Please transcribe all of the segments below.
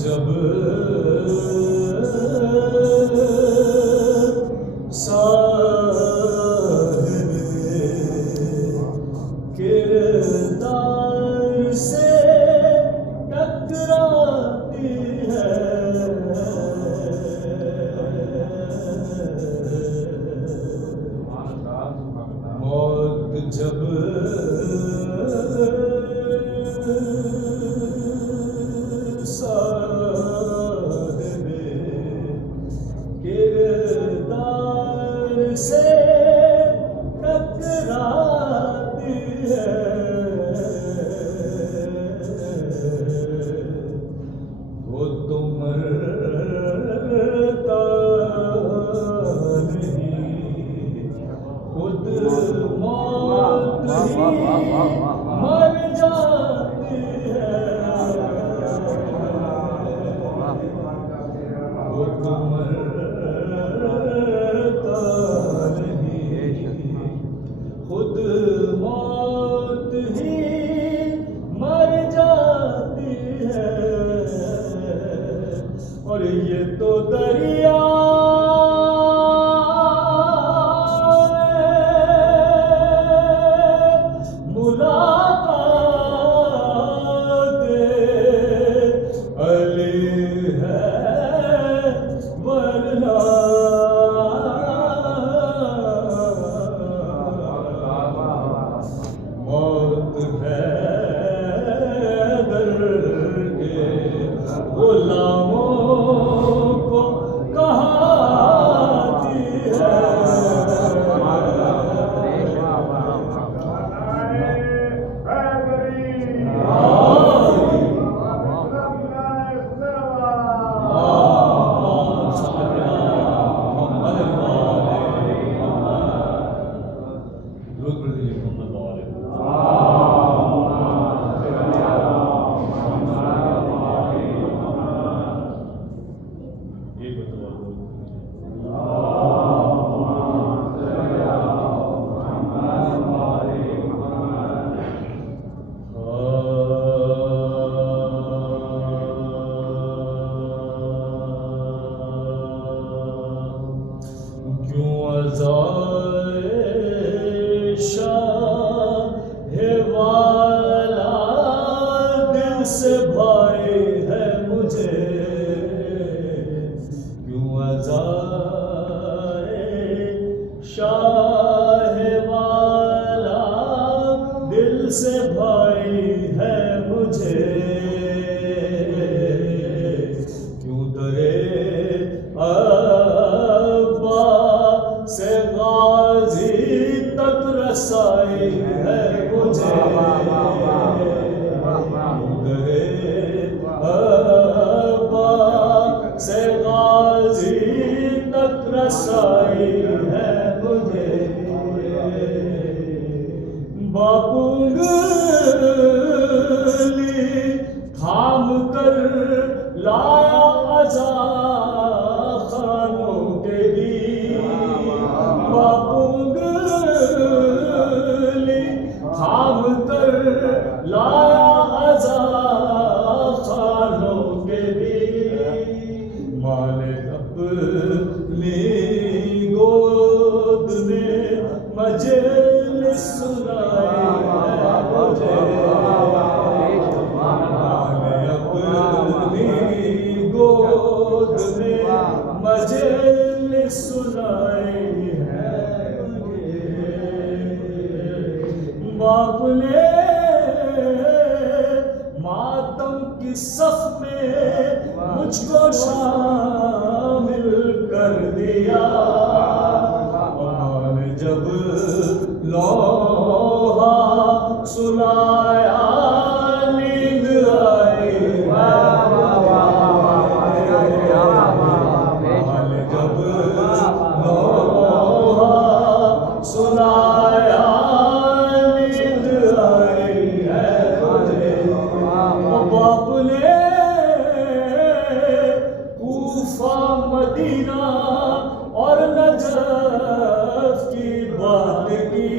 जब साहिब किरदार से टकराती है, मौत जब से टकराती है, वो तो मरता नहीं, खुद मौत ही मर जाती है, वो तो खुद मौत ही मर जाती है। और ये तो दरिया मुलाकात अली है, वरना मौत है दर्द के गुलामों को कहाती है। दिल से भाई है मुझे, क्यों अज़ाए शाह वाला दिल से भाई है मुझे, क्यों दरे अब्बा से गाजी तक रसाई है मुझे, से गाजी तक रसाई है मुझे। बापूंगली थाम कर लाया अज़ा खानों के बीच, बापूंगली थाम कर लाया अज़ा खानों के बीच, मालिक अपनी गोद में मजलिस सुनाई है मुझे, मालिक अपनी गोद में मजलिस सुनाई है मुझे। बाप ने मातम की सफ में मुझको शामिल कर दिया, और जब लोहा सुनाया नींद आई, सुलाया नींद आई है मुझे। बाप ने कूफा मदीना और नजफ की बात की।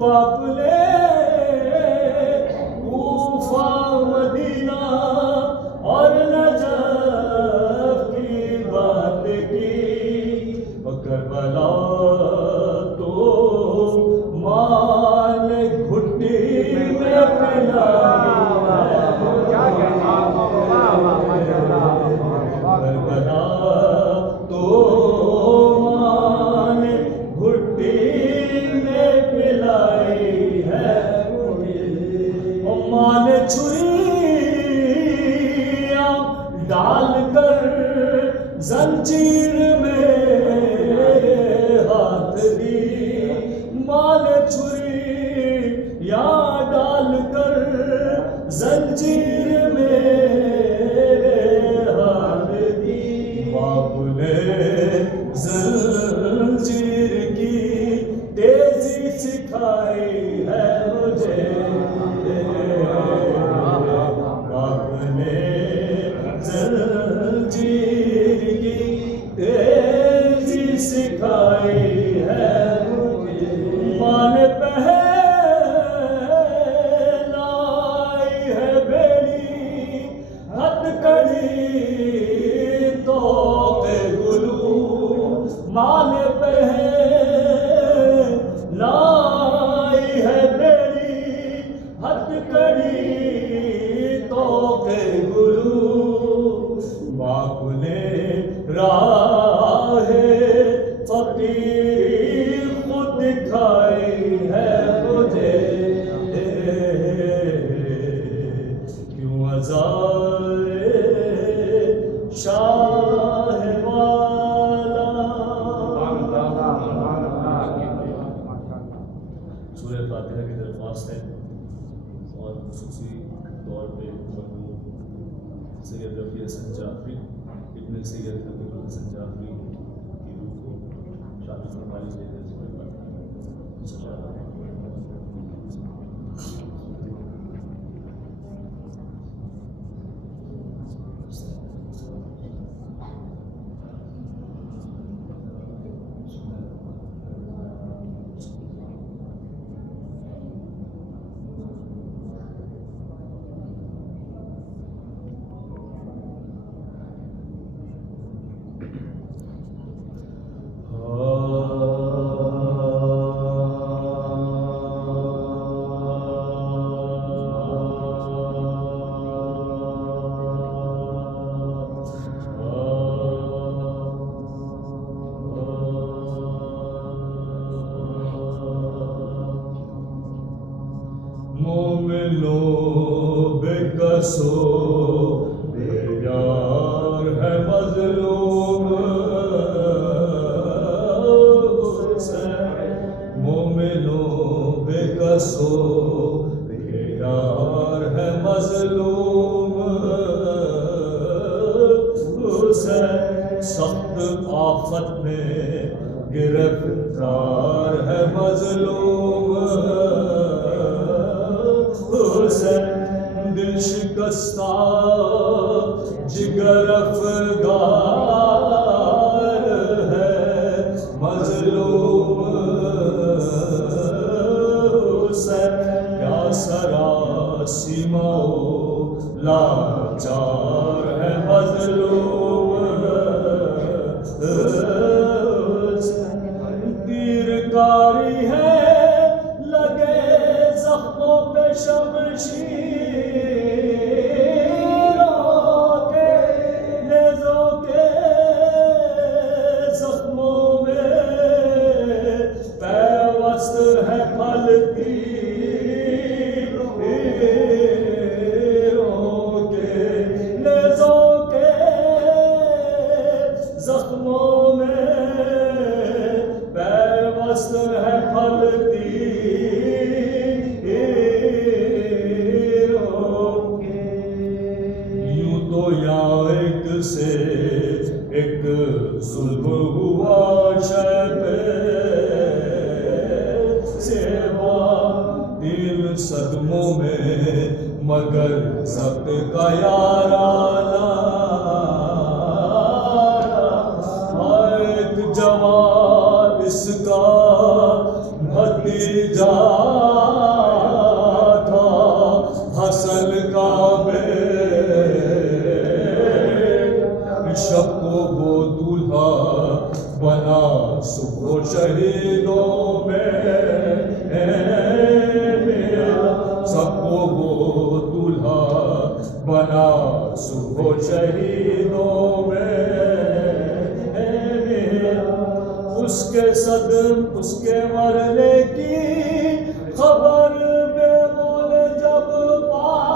बाप ने कूफा मदीना और नजफ की बात की। करबला तो मान घुट्टी में पिलाई है मुझे। करबला तो मान घुट्टी में पिलाई है मुझे। मान छुरियां डालकर जंजीर में हाथ दी। माल छुरियां डालकर जंजीर में हाथ दी। बाप ने जंजीर की तेजी सिखाई है मुझे। बाप ने जंजीर की तेजी सिखाई है मुझे। मान पहनाई है बेड़ी हथकड़ी तो के गुलू। मान पहनाई है बेड़ी हथकड़ी तो के गुलू। बाप ने राहे फकीर खुद दिखाई है मुझे। क्यों अज़ाए शाह वाला। सूरह फातिहा की दरख्वास्त है और खुसूसी तौर पे सैयद रफ़ी हसन जाफरी इब्न सैयद हबीबुल हसन जाफरी की रूह को शामिल फरमाने के लिए मोमिनो बेकसो बेयार है मजलूम। मोमिनो बेकसो बेयार है मजलूम। सख्त आफत में गिरफ्तार है मजलूम। दिल शिकस्ता जिगर अफगार है मजलूम। क्या सरासीमा लाचार है मजलूम। तीरकारी है लगे जख्मों पे शमशीरों के नेज़ों के जख्मों में पैवस्त है फलतीरों के नेज़ों के जख्मों में पैवस्त है से एक जुल्म हुआ शय पे सदमों में मगर सबका याराना। एक जवान इसका भतीजा था, हसन का सबको वो दूल्हा बना सुबह शहीदों में। सबको वो दूल्हा बना सुबह शहीदों में। उसके सदम उसके मरने की खबर बेमौल जब पाई,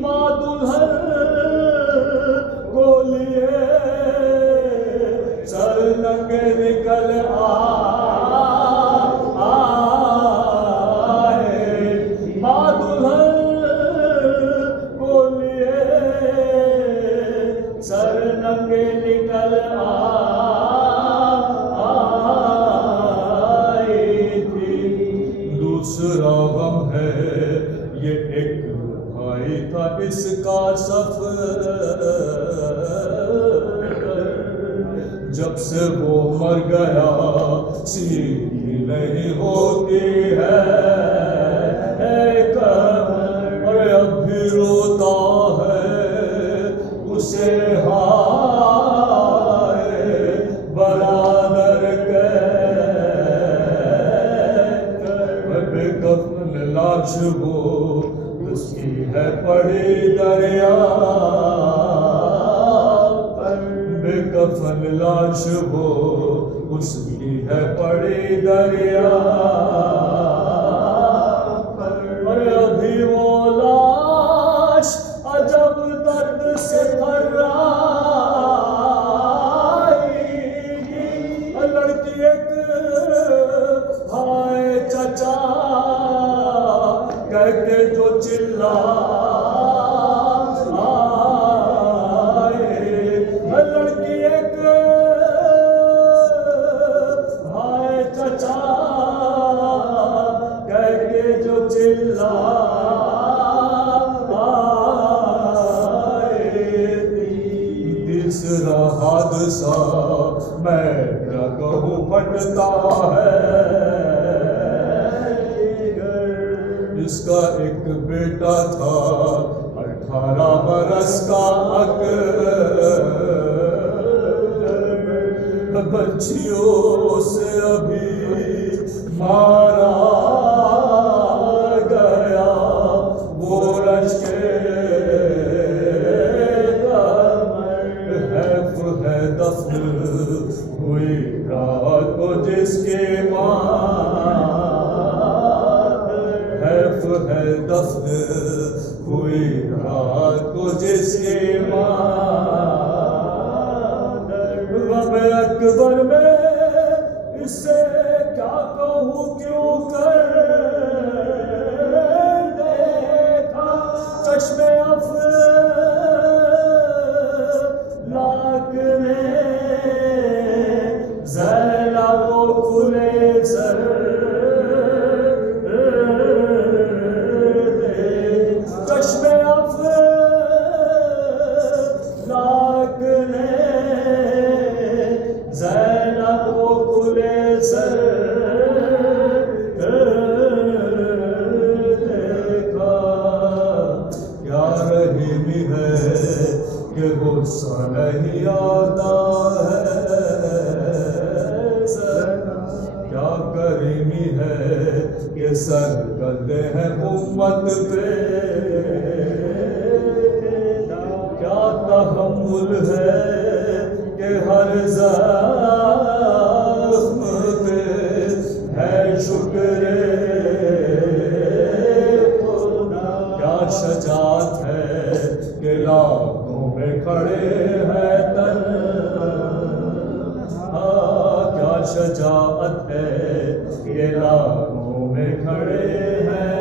माँ दुल्हन को लिए सर नंगे निकल आए। माँ दुल्हन को लिए सर नंगे निकल आई थी। दूसरा गम है ये एक भाई था इसका सफर, जब से वो मर गया सीधी नहीं होती है। और अब भी रोता है उसे हाय बरादर के। बेकफन लाश वो उसकी है पड़ी दरिया, बेकफन लाश वो उसकी है पड़ी दरिया। और अभी वो लाश अजब दर्द से थर्राएगी। लड़की एक हाय चचा कह के जो चिल्लाए, लड़की एक हाय चचा कह के जो चिल्लाए। तीसरा हादसा मैं क्या कहूँ फटता है। इसका एक बेटा था 18 बरस का बच्चियों से अभी मारा गया वो रश के है दफन हुई रात को जिसके है दफन हुई रात को जिसके रब अकबर में इससे क्या कहूँ क्यों कर देखा। चश्मे अफलाक ने ज़ैला को खुले सर गुस्सा नहीं आता है। क्या करीमी है कि सर करते हैं उम्मत पे। क्या तहम्मुल है कि हर ज़ख्म पे है शुक्र। क्या शजात है कि लाखों में खड़े हैं तन। क्या शजाअत है कि लाखों में खड़े हैं